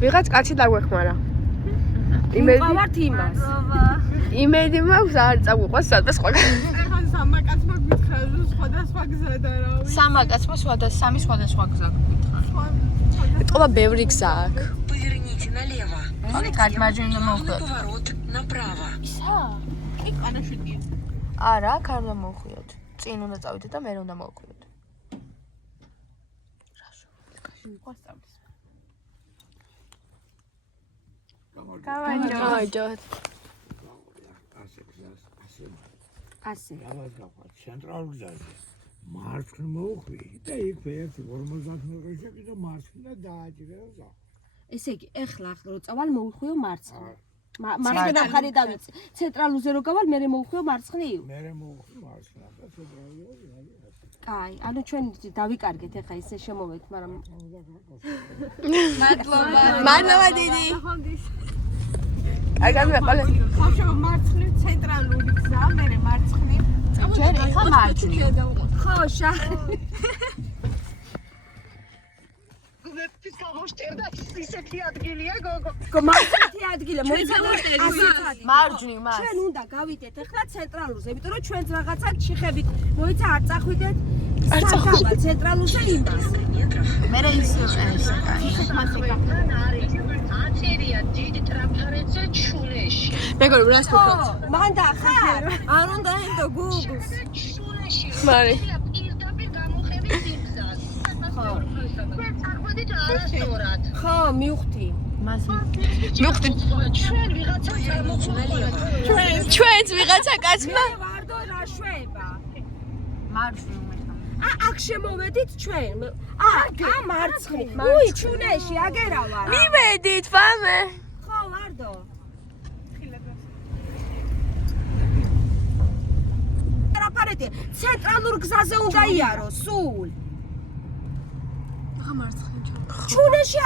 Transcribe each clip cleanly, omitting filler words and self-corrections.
ვიღაც კაცი დაგვეხმარა. იმედივართ იმას. იმედი მაქვს არ წაგვიყვას სადღაც სხვაგან. ახლა სამაკაცმა გითხრა სხვადასხვა გზა და რავი. სამაკაცმა სამი სხვადასხვა გზა გითხრა. ეთყობა ბევრი გზა აქვს. Поверните налево. ხალხი კარგი მარჯვენა მოვხვიოთ. Поворот направо. ისა? კი ყანაშვიდია. არა, აქ არ უნდა მოვხვიოთ. წინ უნდა წავიდეთ და მე უნდა მოვხვიოთ. გავაჯოთ. ასე. ცენტრალურ გზაზე მარცხნ მოვხვი და იქ ერთი 50 მეტრში კიდე მარცხნ დააჭირე და ესე იგი, ეხლა რო წავალ მოვხვიო მარცხნ. მარცხნ მხარე დავიწი. ცენტრალურზე რო გავალ, მე მოვხვიო მარცხნივ. მე მოვხვი მარცხნ და ცენტრალურზე. კაი, ანუ ჩვენ დავიკარგეთ ეხლა ისე შემოვეთ, მაგრამ მადლობა დიდი. კარგად მეყოლე. ხავშო მარცხნივ ცენტრალური გზა, მე მარცხნივ. ჯერ ეხლა მარჯვნივ. ხო, ისეთი ადგილია გოგო. გომართი ადგილი, მოიცადე მარჯვნივ მას. ჩვენ უნდა გავიდეთ ეხლა ცენტრალურზე, იმიტომ რომ ჩვენც რაღაცა ჩიხებით, მოიცა არ წახვიდეთ საგავალ ცენტრალურზე იმას. მე ის აწერია დიდ ტრაფარეთზე ჩულეში. მეგობრებო, რას ვთქვი? მან დახარ, არ უნდა ენდო გუგლს. ჩულეში. მარი. პირდაპირ გამოხების იმ გზას. ხო. ჩვენ წარგვედით არასწორად. ხო, მივხვდი. მას მივხვდი. ჩვენ ვიღაცა წარმოგვიყვანა. ჩვენც ვიღაცა კაცმა ვარდო რა შვება. მარჯვნივ აქ შემოვედით ჩვენ. მარცხნივ. უი, ჩუნეში აგერავა. მივედით ვამე. ხო, ვარდო. რაფარეთი, ცენტრალურ გზაზე უნდა იარო, სულ. ახლა მარცხნივ ჩავ. ჩუნეში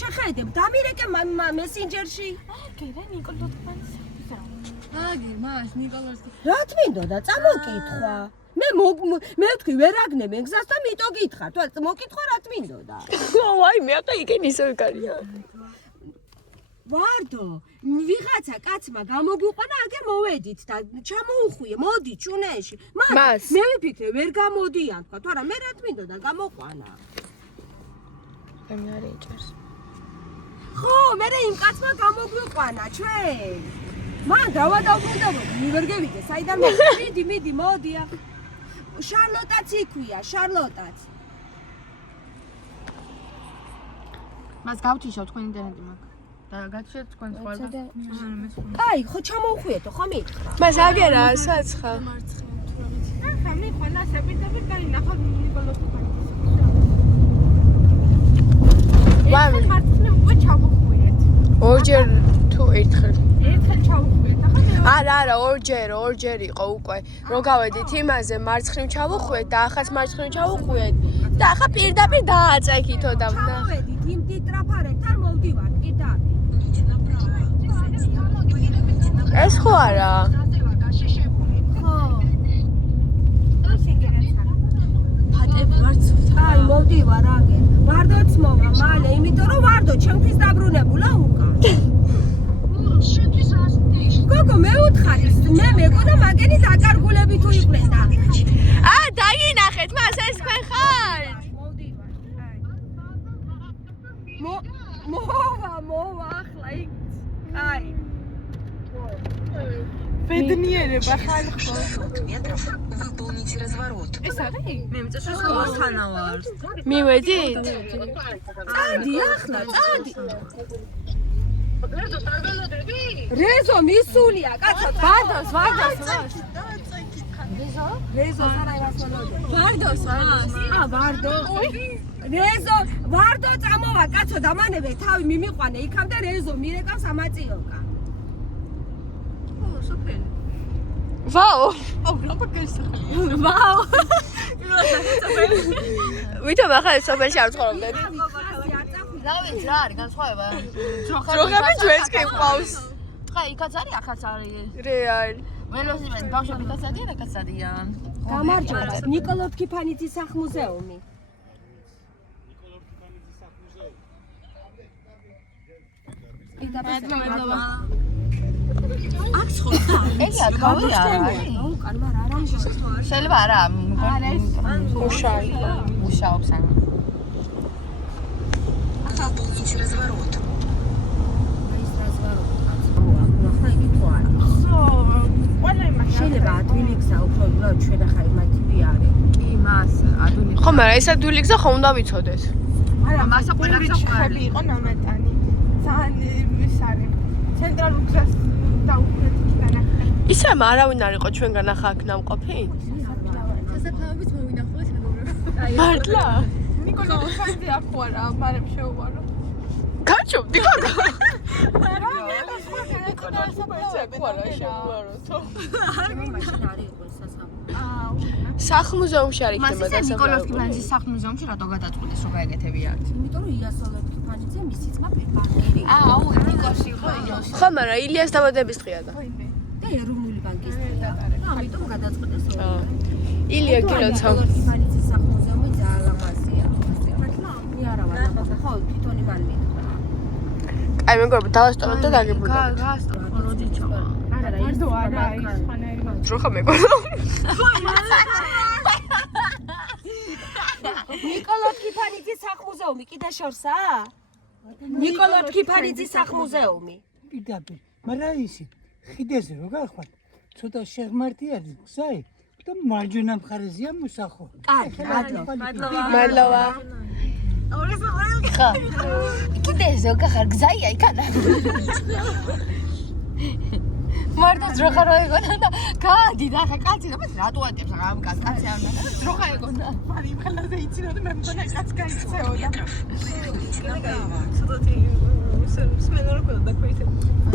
შეხედებ, დამირეკე მესენჯერში. გერე ნიკოლოტკანის. აგი, მას ნიკოლოს. რა თმინდოდა, წამოკითხვა. მე ვთქვი, ვერ აგნებენ გზას და მიტო გითხრა. თუ მოკითხვა რა თმინდოდა? ვაი, მე ახლა იქენ ისე ვიკარია. ვარდო, ვიღაცა კაცმა გამოგვიყვანა, აგერ მოვედით და ჩამოუხვიე, მოდი ჩუნეში. მას. მე ვიფიქრე, ვერ გამოდიან თქვა, თუ არა, მე რა თმინდოდა, გამოყვანა. მე არ ეჭერს. ხო, მე იმ კაცმა გამოგვიყვანა ჩვენ. მან დავადავბრუნდებოდი, მე ვერ გევიდე, საიდან მოვიდი, მიდი, მოდი. შარლოტაც იქვია, შარლოტაც. მას გავთიშავ თქვენ ინტერნეტი მაქვს. და გათიშავ თქვენ სხვა. კაი, ხო ჩამოუხვიეთო, ხო მითხრა. მას აგერა საცხა. ახლა მიყონა სეპიტები დაინახავ ნიკოლოტკანის. ვამე. მარცხნივ უკვე ჩავუხვიეთ. ორჯერ თუ ერთხელ. ერთხელ ჩავუხვიეთ. არა, ორჯერ იყო უკვე. რო გავედით იმაზე მარცხნივ ჩავუხვიეთ და ახაც მარცხნივ ჩავუხვიეთ და ახლა პირდაპირ დააწექითო და ჩამოვედით იმ ტრაფარეთთან მოვდივართ პირდაპირ. ეს ხო არა? ხო. ფატები ვარც. აი, მოვდივარ აგერ. ვარდოც მოვა, მალე, იმიტომ რომ ვარდო ჩემთვის დაბრუნებულა უკან. გოგო, მე უთხარი, მე მეკონა მაგენი დაკარგულები თუ იყვნენ და. დაგინახეთ მას ეს თქვენ ხარ? მოვდივარ. მოვა ახლა იქ. აი. ბედნიერება ხალხო. метров выполните разворот. ეს არის? მე მიწესა სხვასთანა ვარ. მივედით? წადი ახლა, წადი. რეზო მისულია, კაცო, ვარდოს. რეზო სარაივასოლოდე. ვარდოს. ვარდო. რეზო, ვარდო წამოვა, კაცო, დამანებე, თავი მიმიყვანე იქამდე რეზო მირეკავს ამაწიოკა. ვაო. რა გასახი. ვაო. ვითომ ახლა სოფელში არ ცხოვრობდეთ? რა ვიცი რა არის განსხვავება. ძროხები ჩვენს კი ყავს. ხა იქაც არის, ახაც არის. რეალი. ველოსიპედი ბავშვები კაცადიან, კაცადიან. გამარჯობა, ნიკოლოტკი ფანიძის სახლ-მუზეუმი. პირდაპირ აქ ცხოვრება. ეგია გავი არა არის. უკან მაგრამ არა მიშეს შეიძლება არა. უშალი. მუშაობს ამ. შეიძლება ადვილი გზა უფრო ილა ჩვენ ახლა იმათი არის. კი მას ადვილი. ხო, მაგრამ ეს ადვილი გზა ხომ უნდა ვიცოდეს. არა, მასა ყველა ბევრი გზა ჩხები იყო ნამეტანი. ძალიან ის არის. ცენტრალურ გზას დაუკვირდით განახდა. ისე არავინ არ იყო ჩვენგან ახლა აქ ნამყოფი? სასაფლაოებით მოვინახოთ მეგობრებო. მართლა? ნიკოლო ხანდი აქ ვარა, მაგრამ შეუვარო. გაჩვდი ხო? მაშინ არის იყო სასამართლო. სახლ-მუზეუმში არ იქნება მასე ნიკოლოვსკი ფანჯის სახლ-მუზეუმში რატო გადაწყვეტეს რომ გაეკეთებიათ? იმიტომ რომ იასოლოვსკი ფანჯიძე მისი ძმა პერპარკერი. აუ, ნიკოლოვსკი იყო იოს. ხო, მაგრამ ილიას დაბადების დღეა და. და ეროვნული ბანკის დღეა. ამიტომ გადაწყვეტეს ორი. ილია კილოცო. იასოლოვსკი ფანჯიძის სახლ-მუზეუმი ძალიან ლამაზია. მე არა ვარ, ხო, თვითონ იმან მითხრა. აი მეგობრებო, დავასწოროთ და დაგებულოთ. გასტო როჯიჩო. არა, ფარდო არა, ის ხანერი. ძროხა მეგობრებო. ნიკოლო ტკიფანიძის სახლ-მუზეუმი კიდე შორსაა? ნიკოლო ტკიფანიძის სახლ-მუზეუმი. პირდაპირ, მაგრამ ისი ხიდეზე რო გახვარ, ცოტა შეღმართიადი გზაი და მარჯვენა მხარეზეა მოსახო. კარგი, მადლობა. მადლობა. ხა. კიდე ზოგა ხარ გზაია იქანა. მარტო ძროხა რო ეგონა და გადი და ხა კაცი და მე რატო ატებს ამ კაცი არ უნდა ძროხა ეგონა. მარი იმხანაზე იცინო და მე მგონა კაც გაიქცეოდა.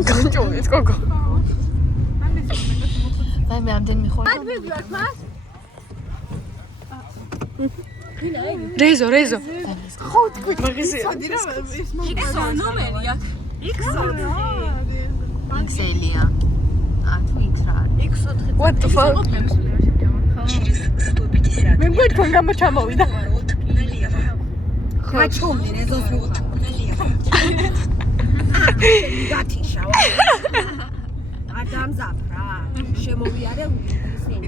განჭოვეთ გოგო. აი მე ამდენ მიხორი. რეზო. ხო თქვი მაგისი. იქსო ნომერია. იქსო. იქსელია. თუ იქს რა არის? What the fuck? მე მგონი თქვენ გამოჩამოვიდა. გაჩომდი რეზოს მუხა. გათიშავა. ადამზაფრა. შემოვიარე ისინი.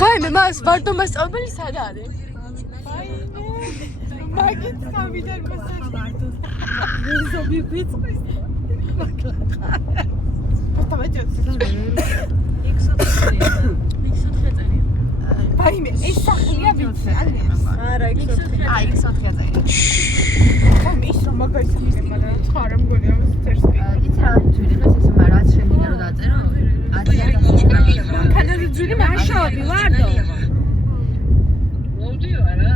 ვაიმე მას ვარდო მასწავლებელი სად არის? მაგით გავიდან მოსაჭრე. რეზობი გვიწვის. ვაიმე, ეს სახლია ვიცი, არა, აი, იქ 4 წელი. ვაიმე, ის რომ მაგალითად მაგრამ სხვა რა მგონი ამას წერს. იცი რა ძვირი ხეს ისე მაგრამ რაც შემიძლია რომ დაწერო 10,000 ხანაზე ძვირი მაშაობი ვარდო. მოვდიო არა.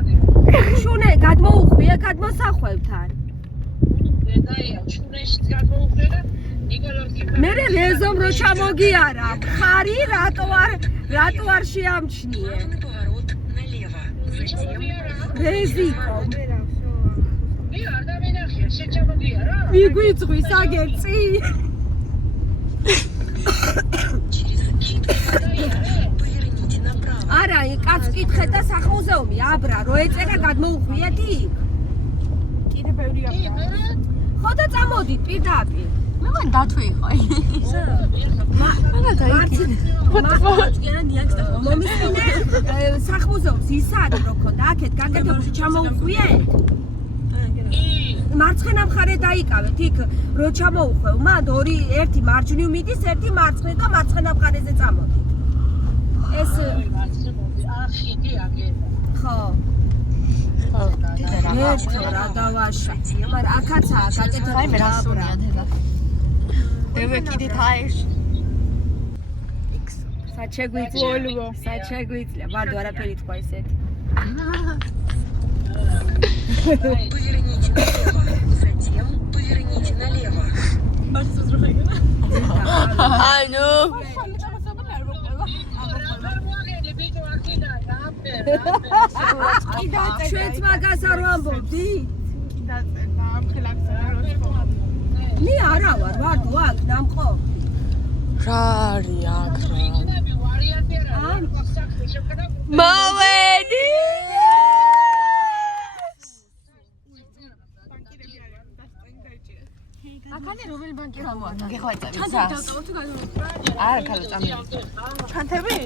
შუნე გადმოუხვია გადმოსახვევთან. დედაია, ჩურეში გამოუხდა და ნიკოლოვსკი მე რეზომ რო ჩამოგიარა, ხარი რატო არ შეამჩნიე? რეზიკო. მე არ დამენახია, შეჩამოგიარა. მიგვიწვის აგერწი. არა, კაც კითხე და სახლ-მუზეუმი აბრა, რო ეწერა გადმოუხვიეთ იქ. კიდე ბევრი აქვს. ხო და წამოდი პირდაპირ. მე მგონი დათვი იყო აი. მომისმინე სახლ-მუზეუმს ის არის რო ქონდა აქეთ გაკეთებული ჩამოუხვიეთ. მარცხენა მხარე დაიკავეთ იქ რო ჩამოუხვევ, მანდ ერთი მარჯვნივ მიდის, ერთი მარცხნივ და მარცხენა მხარეზე წამოდით. ეს ახიდი აგება. ხო. ერთო რა დავაშა. მაგრამ აქაცაა გაკეთებული. აი მე რა სუნია დედა. დევე კიდე თაიშ. საჩეგვიძლია. საჩეგვიძლია. ვარდო არაფერი თქვა ისეთი. Поверните налево, затем поверните налево. ანუ ჩვენც მაგას არ ვამბობდი? კიდე ამ ხელახსნა რო შეხო. მე არა ვარდო აქ ნამყო. რა არის აქ რა? ვარიანტი არა. მოვედი. აქანე რომელი ბანკი გამოაქვს? გეხვეწები ზას. არა, ქალა წამი. ჩანთები?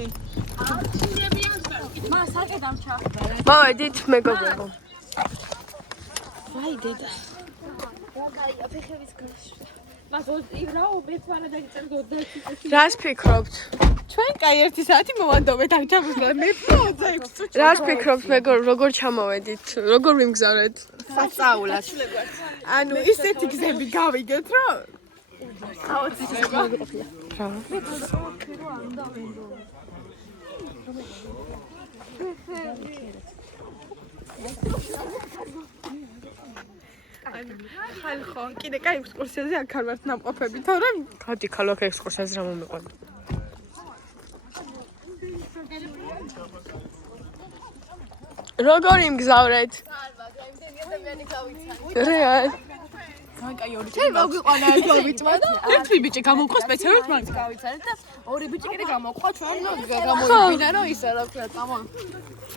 მა საკე დამჩა. მოვედით მეგობრებო. ვაი დედა. რას ფიქრობთ? ჩვენ კაი 1 საათი მოვანდობეთ აქ ჩამოსვლა. მე 26 წუთი. რას ფიქრობთ როგორ ჩამოვედით? როგორ ვიმგზავრეთ? სასწაულად. ანუ ისეთი გზები გავიგეთ, რომ ხალხო, კიდე კაი ექსკურსიაზე აქ არ ვართ ნამყოფები, თორემ გადი ქალაქ ექსკურსიაზე რა მომიყვანო. როგორ იმგზავრეთ? რეალ. ჩვენ მოგვიყვანა ეს ბიჭმა და ერთი ბიჭი გამოყვა სპეციალურად მაგ გავიცანეთ და ორი ბიჭი კიდე გამოყვა ჩვენ გამოვიდნენ რომ ისე რა ვქნა, წამო.